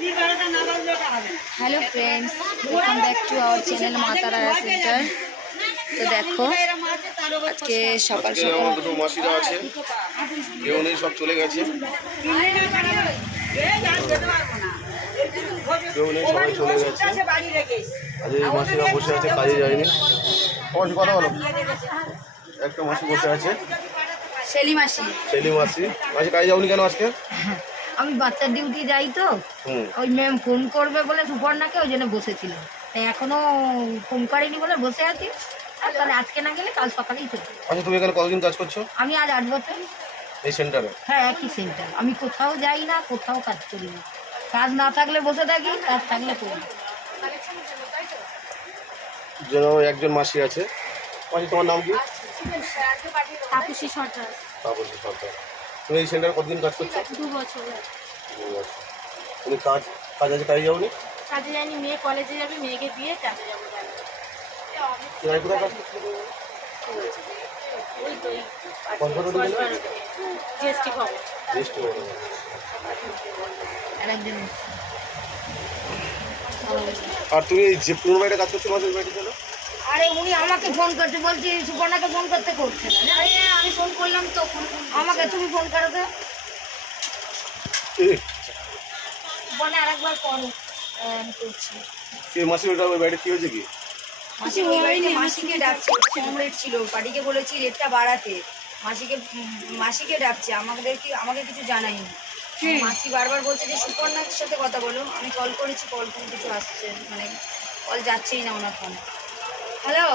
Hello friends, welcome back to our channel Maa Tara centre. তো দেখো আজকে সকাল সকাল দুটো মাসিরা আছে, কেউ নেই, সব চলে গেছে। কেউ নেই, সবাই চলে গেছে। আজ এই মাসিরা বসে আছে, কাজে যায়নি। মাসি কথা বলো। একটা মাসি বসে আছে, শেলি মাসি। মাসি কাজে যাওনি কেন আজকে? আমি বাচ্চার ডিউটি যাই তো, ওই ম্যাম ফোন করবে বলে সুপর্ণাকে, ওই জন্য বসেছিলাম। তাই এখনো ফোন করেনি বলে বসে আছি। আর তাহলে আজকে না গেলে কাল সকালেই চলবে। আচ্ছা, তুমি এখানে কতদিন কাজ করছো? আমি আজ 8 বছর এই সেন্টারে। হ্যাঁ, একই সেন্টার। আমি কোথাও যাই না, কোথাও কাজ করি না। কাজ না থাকলে বসে থাকি, কাজ থাকলে করি। যেন একজন মাসি আছে। মাসি, তোমার নাম কি? তাপসী সরকার। তাপসী সরকার। তুমি এই সেন্টারে কতদিন কাজ করছো? 2 বছর। তুমি কাজ আছে, কাজে যাওনি? কাজে যাইনি, মেয়ে কলেজে যাবে, মেয়েকে দিয়ে কাজে যাবো। কোথায় কাজ করছো? ওই তো জিএসটি খবর। আর তুমি এই যে পুরনো বাড়িতে কাজ করছো, মাসের বাড়িতে চলো। আরে উনি আমাকে ফোন করতে বলছি, সুপর্ণাকে ফোন করতে করছে না। আরে আমি ফোন করলাম তো, আমাকে তুমি ফোন করো তো। ফোনে আরেকবার করো, আমি করছি। এই মাসির ওটা ওই বাড়িতে কি হয়েছে কি? মাসি ওই বাড়িতে মাসিকে ডাকছে, কম রেট ছিল, পার্টিকে বলেছি রেটটা বাড়াতে। মাসিকে ডাকছে, আমাকে কিছু জানায়নি। মাসি বারবার বলছে যে সুপর্ণার সাথে কথা বলো। আমি কল করেছি, কল কোনো কিছু আসছে, মানে কল যাচ্ছেই না ওনার ফোনে। হ্যালো।